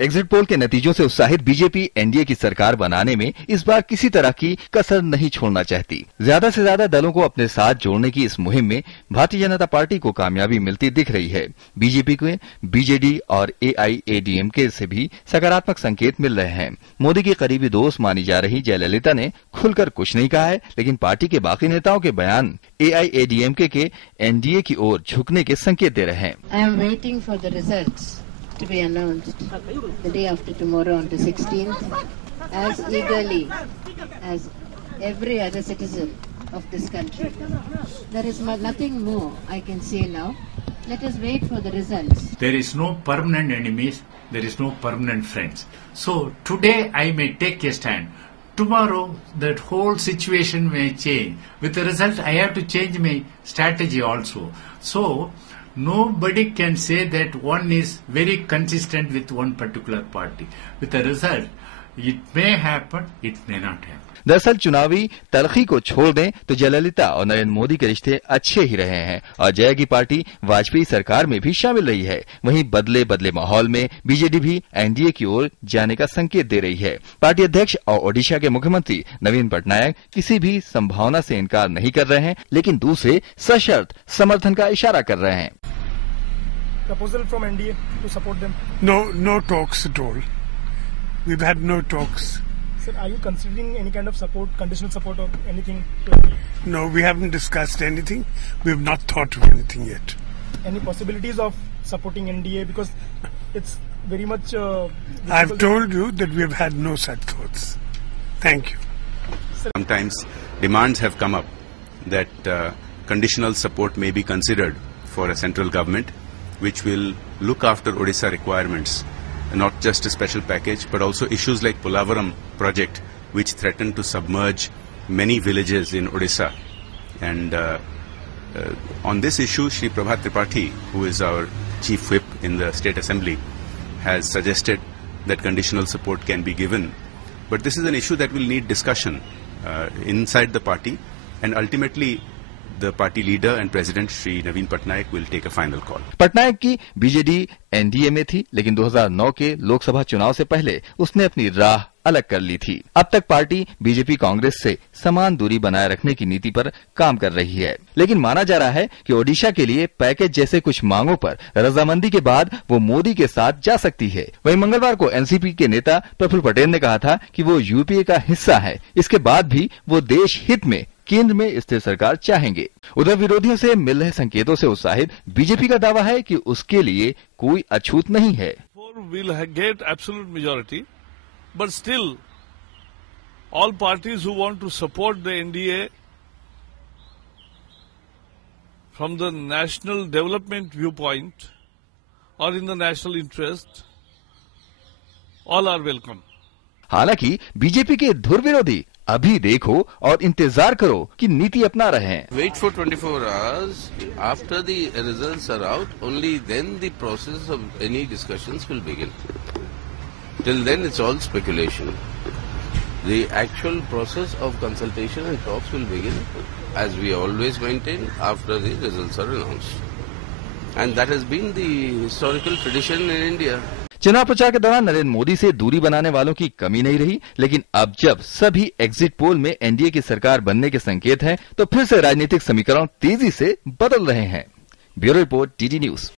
Exit poll के नतीजों से उत्साहित बीजेपी एनडीए की सरकार बनाने में इस बार किसी तरह की कसर नहीं छोड़ना चाहती। ज्यादा से ज्यादा दलों को अपने साथ जोड़ने की इस मुहिम में भारतीय जनता पार्टी को कामयाबी मिलती दिख रही है। बीजेपी को बीजेडी और एआईएडीएमके से भी सकारात्मक संकेत मिल रहे हैं। मोदी की करीबी दोस्त मानी जा रही जयललिता ने खुलकर कुछ नहीं कहा है, लेकिन पार्टी के बाकी नेताओं के बयान एआईएडीएमके के एनडीए की ओर झुकने के संकेत दे रहे हैं। To be announced the day after tomorrow on the 16th, as eagerly as every other citizen of this country. There is nothing more I can say now. Let us wait for the results. There is no permanent enemies, there is no permanent friends. So today I may take a stand. Tomorrow that whole situation may change. With the result I have to change my strategy also. So nobody can say that one is very consistent with one particular party. With the result, it may happen, it may not happen. दरअसल चुनावी तलखी को छोड़ दें तो जयललिता और नरेंद्र मोदी के रिश्ते अच्छे ही रहे हैं और जया की पार्टी वाजपेयी सरकार में भी शामिल रही है। वहीं बदले बदले माहौल में बीजेडी भी एनडीए की ओर जाने का संकेत दे रही है। पार्टी अध्यक्ष और ओडिशा के मुख्यमंत्री नवीन पटनायक किसी भी संभावना से इनकार नहीं कर रहे हैं, लेकिन दूसरे सशर्त समर्थन का इशारा कर रहे हैं। Proposal from NDA to support them? No talks at all. We've had no talks. Sir, are you considering any kind of support, conditional support or anything? No, we haven't discussed anything. We have not thought of anything yet. Any possibilities of supporting NDA because it's very much. I've told you that we have had no such thoughts. Thank you. Sir. Sometimes demands have come up that conditional support may be considered for a central government, which will look after Odisha requirements, not just a special package, but also issues like Polavaram project, which threaten to submerge many villages in Odisha. And on this issue, Shri Prabhat Tripathi, who is our chief whip in the State Assembly, has suggested that conditional support can be given. But this is an issue that will need discussion inside the party, and ultimately the party leader and president Shri Naveen Patnaik will take a final call. Patnaik की BJD NDA में थी, लेकिन 2009 के लोकसभा चुनाव से पहले उसने अपनी राह अलग कर ली थी। अब तक पार्टी बीजेपी कांग्रेस से समान दूरी बनाए रखने की नीति पर काम कर रही है, लेकिन माना जा रहा है कि ओडिशा के लिए पैकेज जैसे कुछ मांगों पर रजामंदी के बाद वो मोदी के साथ जा सकती है। वहीं मंगलवार को एनसीपी के नेता प्रफुल्ल पटेल ने कहा था कि वो यूपीए का हिस्सा है, इसके बाद भी वो देश हित में केंद्र में स्थिर सरकार चाहेंगे। उधर विरोधियों से मिल रहे संकेतों से उत्साहित बीजेपी का दावा है कि उसके लिए कोई अछूत नहीं है। We'll get absolute majority, but still, all parties who want to support the NDA from the national development viewpoint or in the national interest, all are welcome. हालांकि बीजेपी के धुर विरोधी अभी देखो और इंतजार करो कि नीति अपना रहे हैं। Wait for 24 hours. After the results are out, only then the process of any discussions will begin. Till then, it's all speculation. The actual process of consultation and talks will begin, as we always maintain, after the results are announced. And that has been the historical tradition in India. चुनाव प्रचार के दौरान नरेंद्र मोदी से दूरी बनाने वालों की कमी नहीं रही, लेकिन अब जब सभी एग्जिट पोल में एनडीए की सरकार बनने के संकेत हैं, तो फिर से राजनीतिक समीकरण तेजी से बदल रहे हैं। Bureau report, DD news.